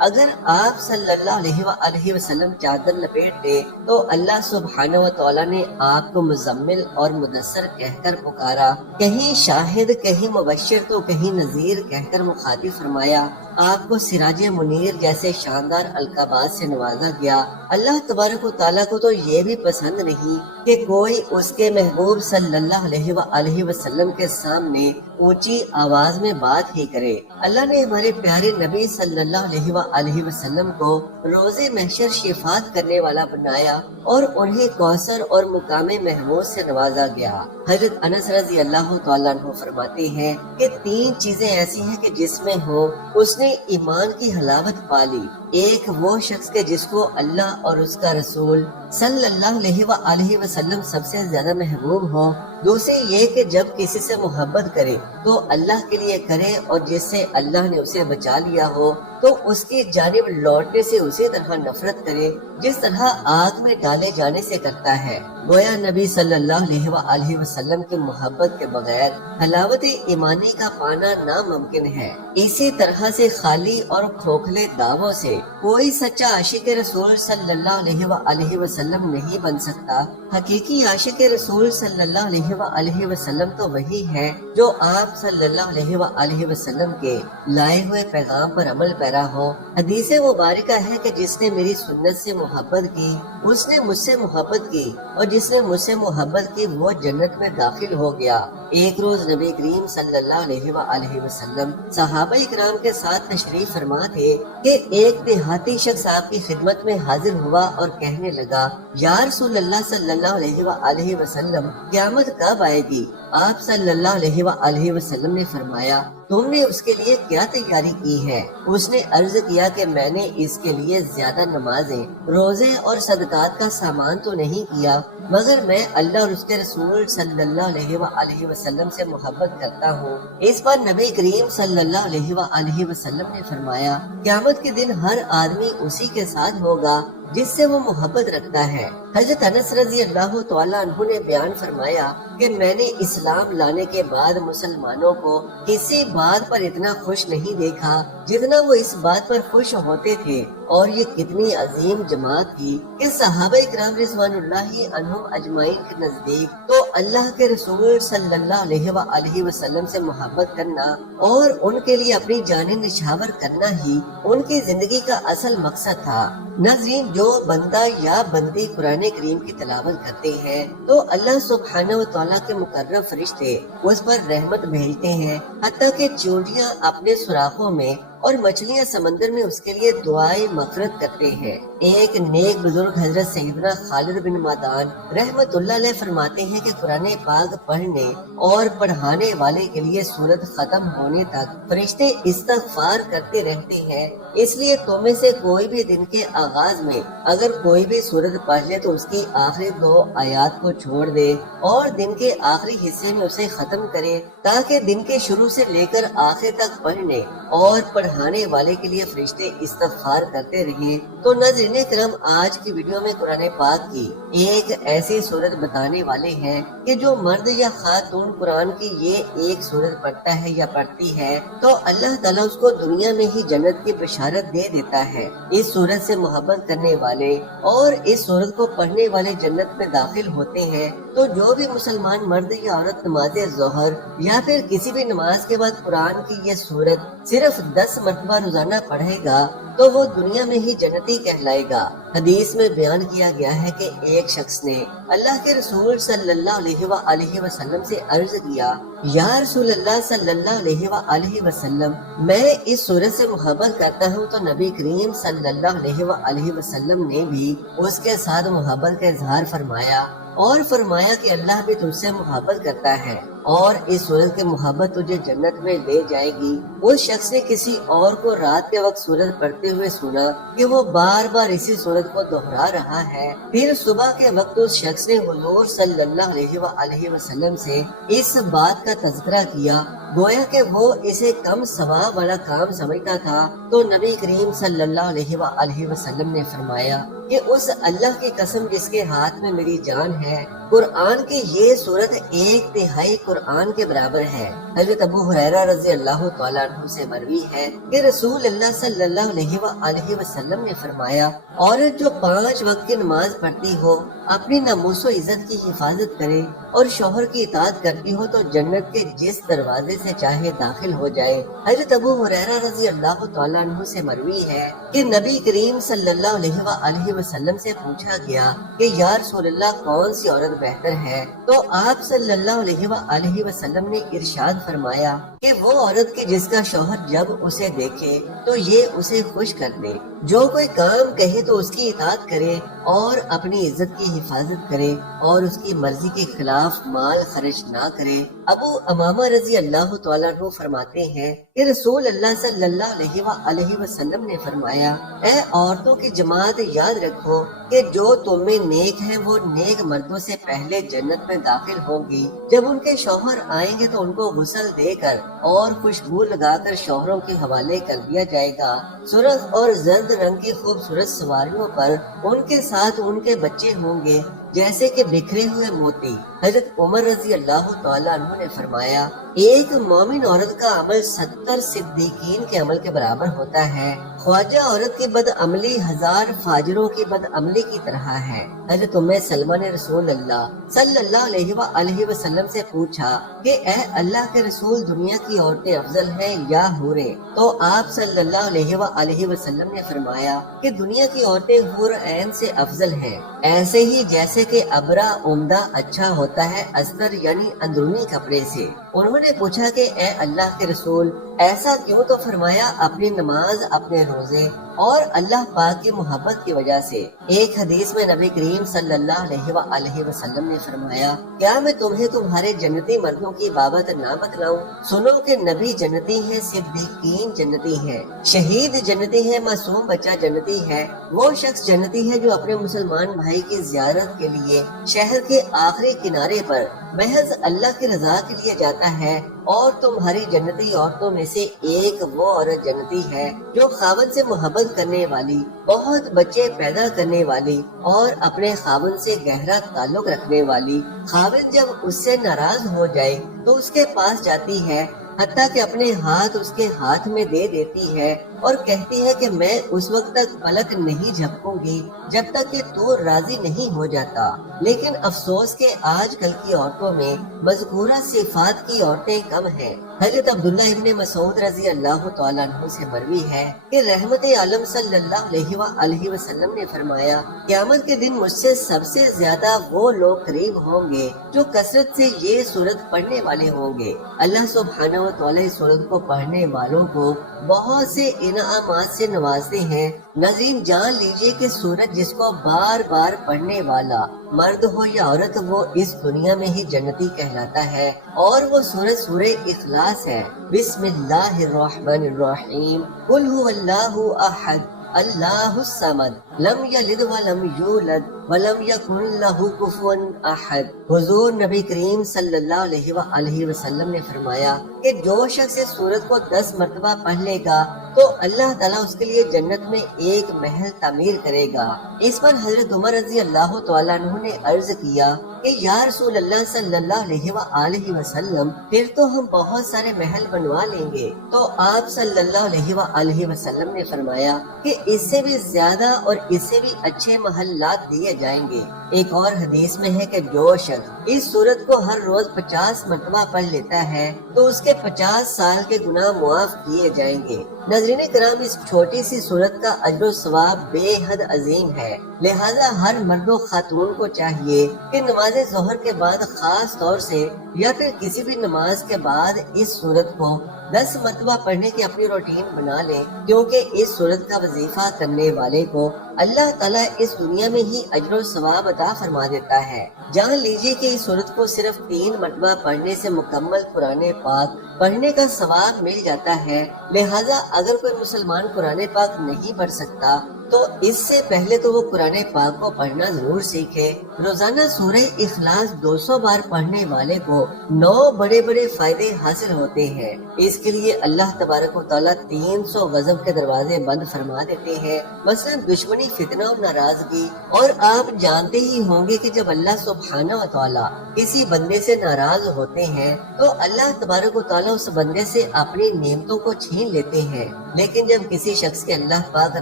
اگر آپ صلی اللہ علیہ وسلم چادر لپیٹ لے تو اللہ سبحانہ و تعالیٰ نے آپ کو مزمل اور مدثر کہہ کر پکارا، کہیں شاہد کہیں مبشر تو کہیں نذیر کہہ کر مخاطب فرمایا، آپ کو سراج منیر جیسے شاندار القابات سے نوازا گیا۔ اللہ تبارک و تعالیٰ کو تو یہ بھی پسند نہیں کہ کوئی اس کے محبوب صلی اللہ علیہ وسلم کے سامنے اونچی آواز میں بات ہی کرے۔ اللہ نے ہمارے پیارے نبی صلی اللہ علیہ وسلم کو روز محشر شفاعت کرنے والا بنایا اور انہیں کوثر اور مقام محمود سے نوازا گیا۔ حضرت انس رضی اللہ تعالیٰ عنہ فرماتے ہیں کہ 3 چیزیں ایسی ہیں کہ جس میں ہو اس نے ایمان کی حلاوت پالی۔ ایک وہ شخص کے جس کو اللہ اور اس کا رسول صلی اللہ علیہ وسلم سب سے زیادہ محبوب ہو۔ دوسری یہ کہ جب کسی سے محبت کرے تو اللہ کے لیے کرے، اور جس سے اللہ نے اسے بچا لیا ہو تو اس کی جانب لوٹنے سے اسی طرح نفرت کرے جس طرح آگ میں ڈالے جانے سے کرتا ہے۔ گویا نبی صلی اللہ علیہ وسلم کی محبت کے بغیر حلاوت ایمانی کا پانا ناممکن ہے۔ اسی طرح سے خالی اور کھوکھلے دعووں سے کوئی سچا عاشق رسول صلی اللہ علیہ وسلم نہیں بن سکتا۔ حقیقی عاشق رسول صلی اللہ علیہ وسلم تو وہی ہے جو آپ صلی اللہ علیہ وسلم کے لائے ہوئے پیغام پر عمل پیرا ہو۔ حدیث مبارکہ ہے کہ جس نے میری سنت سے محبت کی اس نے مجھ سے محبت کی، اور جس نے مجھ سے محبت کی وہ جنت میں داخل ہو گیا۔ ایک روز نبی کریم صلی اللہ علیہ وسلم صحابہ اکرام کے ساتھ تشریف فرما تھے کہ ایک دیہاتی شخص آپ کی خدمت میں حاضر ہوا اور کہنے لگا، یا رسول اللہ صلی اللہ علیہ وسلم قیامت کب آئے گی؟ آپ صلی اللہ علیہ وسلم نے فرمایا، تم نے اس کے لیے کیا تیاری کی ہے؟ اس نے عرض کیا کہ میں نے اس کے لیے زیادہ نمازیں، روزے اور صدقات کا سامان تو نہیں کیا، مگر میں اللہ اور اس کے رسول صلی اللہ علیہ وسلم سے محبت کرتا ہوں۔ اس پر نبی کریم صلی اللہ علیہ وسلم نے فرمایا، قیامت کے دن ہر آدمی اسی کے ساتھ ہوگا جس سے وہ محبت رکھتا ہے۔ حضرت انس رضی اللہ تعالیٰ عنہ نے بیان فرمایا کہ میں نے اسلام لانے کے بعد مسلمانوں کو کسی بات پر اتنا خوش نہیں دیکھا جتنا وہ اس بات پر خوش ہوتے تھے، اور یہ کتنی عظیم جماعت تھی کہ صحابہ اکرام رضوان اللہ عنہم اجمعین کے نزدیک تو اللہ کے رسول صلی اللہ علیہ وسلم سے محبت کرنا اور ان کے لیے اپنی جانیں نچھاور کرنا ہی ان کی زندگی کا اصل مقصد تھا۔ ناظرین، جو بندہ یا بندی قرآن کریم کی تلاوت کرتے ہیں تو اللہ سبحانہ و تعالیٰ کے مقرب فرشتے اس پر رحمت بھیجتے ہیں، حتیٰ کہ چونٹیاں اپنے سوراخوں میں اور مچھلیاں سمندر میں اس کے لیے دعائیں مغفرت کرتے ہیں۔ ایک نیک بزرگ حضرت سیدنا خالد بن معدان رحمت اللہ علیہ فرماتے ہیں کہ قرآن پاک پڑھنے اور پڑھانے والے کے لیے سورت ختم ہونے تک فرشتے استغفار کرتے رہتے ہیں۔ اس لیے تم میں سے کوئی بھی دن کے آغاز میں اگر کوئی بھی سورت پڑھ لے تو اس کی آخری 2 آیات کو چھوڑ دے اور دن کے آخری حصے میں اسے ختم کرے، تاکہ دن کے شروع سے لے کر آخر تک پڑھنے اور پڑھانے والے کے لیے فرشتے استغفار کرتے رہیں۔ تو ناظرین کرام، آج کی ویڈیو میں قرآن پاک کی ایک ایسی سورت بتانے والے ہیں کہ جو مرد یا خاتون قرآن کی یہ ایک سورت پڑھتا ہے یا پڑھتی ہے تو اللہ تعالیٰ اس کو دنیا میں ہی جنت کی بشارت دے دیتا ہے۔ اس سورت سے محبت کرنے والے اور اس سورت کو پڑھنے والے جنت میں داخل ہوتے ہیں۔ تو جو بھی مسلمان مرد یا عورت نماز ظہر یا پھر کسی بھی نماز کے بعد قرآن کی یہ سورت صرف 10 مرتبہ روزانہ پڑھے گا تو وہ دنیا میں ہی جنتی کہلائے گا۔ حدیث میں بیان کیا گیا ہے کہ ایک شخص نے اللہ کے رسول صلی اللہ علیہ وسلم سے عرض کیا، یا رسول اللہ صلی اللہ علیہ وسلم، میں اس سورت سے محبت کرتا ہوں۔ تو نبی کریم صلی اللہ علیہ وسلم نے بھی اس کے ساتھ محبت کا اظہار فرمایا اور فرمایا کہ اللہ بھی تجھ سے محبت کرتا ہے اور اس سورت کی محبت تجھے جنت میں لے جائے گی۔ اس شخص نے کسی اور کو رات کے وقت سورت پڑھتے ہوئے سنا کہ وہ بار بار اسی سورت کو دہرا رہا ہے۔ پھر صبح کے وقت اس شخص نے حضور صلی اللہ علیہ وسلم سے اس بات کا تذکرہ کیا، گویا کہ وہ اسے کم ثواب والا کام سمجھتا تھا۔ تو نبی کریم صلی اللہ علیہ وسلم نے فرمایا، کہ اس اللہ کی قسم جس کے ہاتھ میں میری جان ہے، قرآن کی یہ صورت 1/3 قرآن کے برابر ہے۔ حضرت ابو ہریرہ رضی اللہ تعالیٰ عنہ سے مروی ہے کہ رسول اللہ صلی اللہ علیہ وآلہ وسلم نے فرمایا، عورت جو 5 وقت کی نماز پڑھتی ہو، اپنی ناموس و عزت کی حفاظت کرے اور شوہر کی اطاعت کرتی ہو تو جنت کے جس دروازے سے چاہے داخل ہو جائے۔ حضرت ابو ہریرہ رضی اللہ تعالیٰ عنہ سے مروی ہے کہ نبی کریم صلی اللہ علیہ وآلہ وسلم سے پوچھا گیا کہ یا رسول اللہ کون سی عورت بہتر ہے؟ تو آپ صلی اللہ علیہ وآلہ وسلم نے ارشاد فرمایا کہ وہ عورت کی جس کا شوہر جب اسے دیکھے تو یہ اسے خوش کر دے، جو کوئی کام کہے تو اس کی اطاعت کرے اور اپنی عزت کی حفاظت کرے اور اس کی مرضی کے خلاف مال خرچ نہ کرے۔ ابو امامہ رضی اللہ تعالیٰ عنہ فرماتے ہیں کہ رسول اللہ صلی اللہ علیہ وآلہ وسلم نے فرمایا، اے عورتوں کی جماعت، یاد رکھو کہ جو تم میں نیک ہیں وہ نیک مردوں سے پہلے جنت میں داخل ہوں گی۔ جب ان کے شوہر آئیں گے تو ان کو غسل دے کر اور خوشبو لگا کر شوہروں کے حوالے کر دیا جائے گا۔ سرخ اور زرد رنگ کی خوبصورت سواریوں پر ان کے ساتھ ان کے بچے ہوں گے جیسے کہ بکھرے ہوئے موتی۔ حضرت عمر رضی اللہ تعالیٰ عنہ نے فرمایا، ایک مومن عورت کا عمل 70 صدیقین کے عمل کے برابر ہوتا ہے۔ خواجہ عورت کی بد عملی 1000 فاجروں کی بد عملی کی طرح ہے۔ حضرت ام سلمہ نے رسول اللہ صلی اللہ علیہ وآلہ وسلم سے پوچھا کہ اے اللہ کے رسول، دنیا کی عورتیں افضل ہیں یا حوریں؟ تو آپ صلی اللہ علیہ وآلہ وسلم نے فرمایا کہ دنیا کی عورتیں حور عین سے افضل ہیں، ایسے ہی جیسے کہ ابرا عمدہ اچھا ہوتا ہے استر یعنی اندرونی کپڑے سے۔ انہوں نے پوچھا کہ اے اللہ کے رسول ایسا کیوں؟ تو فرمایا اپنی نماز، اپنے روزے اور اللہ پاک کی محبت کی وجہ سے۔ ایک حدیث میں نبی کریم صلی اللہ علیہ وآلہ وسلم نے فرمایا، کیا میں تمہیں تمہارے جنتی مردوں کی بابت نہ بتلاؤں؟ سنو کہ نبی جنتی ہیں، صدیقین جنتی ہیں، شہید جنتی ہیں، معصوم بچہ جنتی ہے، وہ شخص جنتی ہے جو اپنے مسلمان بھائی کی زیارت کے لیے شہر کے آخری کنارے پر محض اللہ کی رضا کے لیے جاتا ہے۔ اور تمہاری جنتی عورتوں میں سے ایک وہ عورت جنتی ہے جو خاوند سے محبت کرنے والی، بہت بچے پیدا کرنے والی اور اپنے خاوند سے گہرا تعلق رکھنے والی۔ خاوند جب اس سے ناراض ہو جائے تو اس کے پاس جاتی ہے، حتیٰ کہ اپنے ہاتھ اس کے ہاتھ میں دے دیتی ہے اور کہتی ہے کہ میں اس وقت تک پلک نہیں جھپکوں گی جب تک کہ تو راضی نہیں ہو جاتا۔ لیکن افسوس کہ آج کل کی عورتوں میں مذکورہ صفات کی عورتیں کم ہیں۔ حضرت عبداللہ ابن مسعود رضی اللہ تعالیٰ عنہ سے مروی ہے کہ رحمت عالم صلی اللہ علیہ وآلہ وسلم نے فرمایا، قیامت کے دن مجھ سے سب سے زیادہ وہ لوگ قریب ہوں گے جو کثرت سے یہ سورت پڑھنے والے ہوں گے۔ اللہ سبحانہ و تعالیٰ اس سورت کو پڑھنے والوں کو بہت سے انعامات سے نوازتے ہیں۔ ناظرین، جان لیجئے کہ سورت جس کو بار بار پڑھنے والا مرد ہو یا عورت، وہ اس دنیا میں ہی جنتی کہلاتا ہے، اور وہ سورت سورہ اخلاص ہے۔ بسم اللہ الرحمن الرحیم، قل هو اللہ احد اللہ الصمد لم یلد ولم یولد ولم یکن لہ کفوا احد۔ حضور نبی کریم صلی اللہ علیہ وآلہ وسلم نے فرمایا کہ جو شخص اس سورت کو 10 مرتبہ پڑھ لے گا تو اللہ تعالیٰ اس کے لیے جنت میں ایک محل تعمیر کرے گا۔ اس پر حضرت عمر رضی اللہ تعالیٰ عنہ نے عرض کیا کہ یا رسول اللہ صلی اللہ علیہ وآلہ وسلم، پھر تو ہم بہت سارے محل بنوا لیں گے۔ تو آپ صلی اللہ علیہ وآلہ وسلم نے فرمایا کہ اس سے بھی زیادہ اور اس سے بھی اچھے محلات دیے جائیں گے۔ ایک اور حدیث میں ہے کہ جو شخص اس سورت کو ہر روز 50 مرتبہ پڑھ لیتا ہے تو اس کے 50 سال کے گناہ معاف کیے جائیں گے۔ ناظرین کرام، اس چھوٹی سی سورت کا اجر و ثواب بے حد عظیم ہے، لہذا ہر مرد و خاتون کو چاہیے کہ نماز ظہر کے بعد خاص طور سے یا پھر کسی بھی نماز کے بعد اس سورت کو 10 مرتبہ پڑھنے کی اپنی روٹین بنا لیں، کیونکہ اس سورت کا وظیفہ کرنے والے کو اللہ تعالیٰ اس دنیا میں ہی اجر و ثواب عطا فرما دیتا ہے۔ جان لیجیے کہ اس سورت کو صرف 3 مرتبہ پڑھنے سے مکمل قرآن پاک پڑھنے کا ثواب مل جاتا ہے، لہذا اگر کوئی مسلمان قرآن پاک نہیں پڑھ سکتا تو اس سے پہلے تو وہ قرآن پاک کو پڑھنا ضرور سیکھے۔ روزانہ سورہ اخلاص 200 بار پڑھنے والے کو 9 بڑے بڑے فائدے حاصل ہوتے ہیں۔ اس کے لیے اللہ تبارک و تعالیٰ 300 غضب کے دروازے بند فرما دیتے ہیں، مثلا دشمنی، فتنہ اور ناراضگی۔ اور آپ جانتے ہی ہوں گے کہ جب اللہ سبحانہ و تعالیٰ کسی بندے سے ناراض ہوتے ہیں تو اللہ تبارک و تعالیٰ اس بندے سے اپنی نعمتوں کو چھین لیتے ہیں، لیکن جب کسی شخص کے اللہ پاک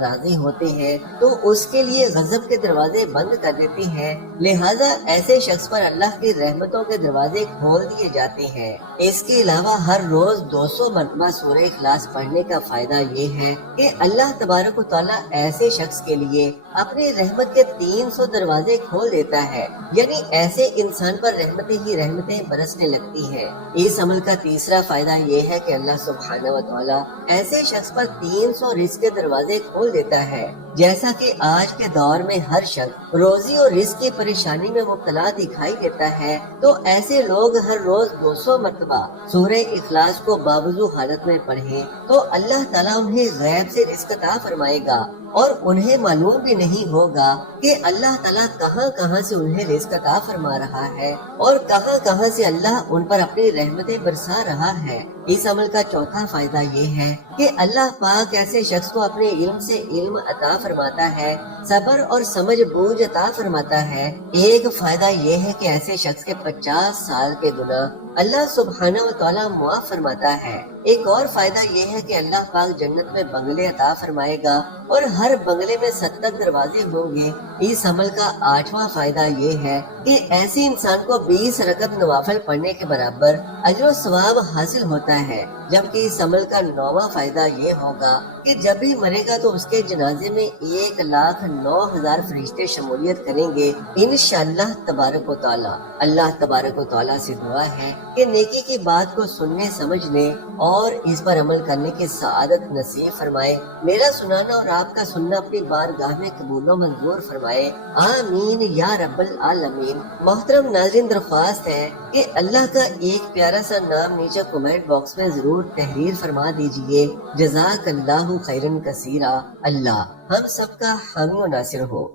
راضی ہوتے ہیں تو اس کے لیے غضب کے دروازے بند کر دیتے ہیں، لہذا ایسے شخص پر اللہ کی رحمتوں کے دروازے کھول دیے جاتے ہیں۔ اس کے علاوہ ہر روز 200 مرتبہ سورہ اخلاص پڑھنے کا فائدہ یہ ہے کہ اللہ تبارک و تعالیٰ ایسے شخص کے لیے اپنی رحمت کے 300 دروازے کھول دیتا ہے، یعنی ایسے انسان پر رحمتیں ہی رحمتیں برسنے لگتی ہیں۔ اس عمل کا تیسرا فائدہ یہ ہے کہ اللہ سبحانہ و تعالیٰ ایسے شخص پر 300 رزق کے دروازے کھول دیتا ہے۔ جیسا کہ آج کے دور میں ہر شخص روزی اور رزق کی پریشانی میں مبتلا دکھائی دیتا ہے، تو ایسے لوگ ہر روز 200 مرتبہ سورہ اخلاص کو باوضو حالت میں پڑھیں تو اللہ تعالیٰ انہیں غیب سے رزق عطا فرمائے گا، اور انہیں معلوم بھی نہیں ہوگا کہ اللہ تعالیٰ کہاں کہاں سے انہیں رزق عطا فرما رہا ہے اور کہاں کہاں سے اللہ ان پر اپنی رحمتیں برسا رہا ہے۔ اس عمل کا چوتھا فائدہ یہ ہے کہ اللہ پاک ایسے شخص کو اپنے علم سے علم عطا فرماتا ہے، صبر اور سمجھ بوجھ عطا فرماتا ہے۔ ایک فائدہ یہ ہے کہ ایسے شخص کے 50 سال کے گناہ اللہ سبحانہ و تعالیٰ معاف فرماتا ہے۔ ایک اور فائدہ یہ ہے کہ اللہ پاک جنت میں بنگلے عطا فرمائے گا اور ہر بنگلے میں 70 دروازے ہوں گے۔ اس عمل کا 8واں فائدہ یہ ہے کہ ایسے انسان کو 20 رکعت نوافل پڑھنے کے برابر اجر و ثواب حاصل ہوتا ہے، جبکہ اس عمل کا 9واں فائدہ یہ ہوگا کہ جب بھی مرے گا تو اس کے جنازے میں 1,09,000 فرشتے شمولیت کریں گے انشاءاللہ تبارک و تعالیٰ۔ اللہ تبارک و تعالیٰ سے دعا ہے کہ نیکی کی بات کو سننے، سمجھنے اور اس پر عمل کرنے کی سعادت نصیب فرمائے۔ میرا سنانا اور آپ کا سننا اپنی بارگاہ میں قبول و منظور فرمائے، آمین یا رب العالمین۔ محترم ناظرین، درخواست ہے کہ اللہ کا ایک پیارا سا نام نیچے کمنٹ باکس میں ضرور تحریر فرما دیجئے۔ جزاک اللہ خیرن کثیرا۔ اللہ ہم سب کا حامی و ناصر ہو۔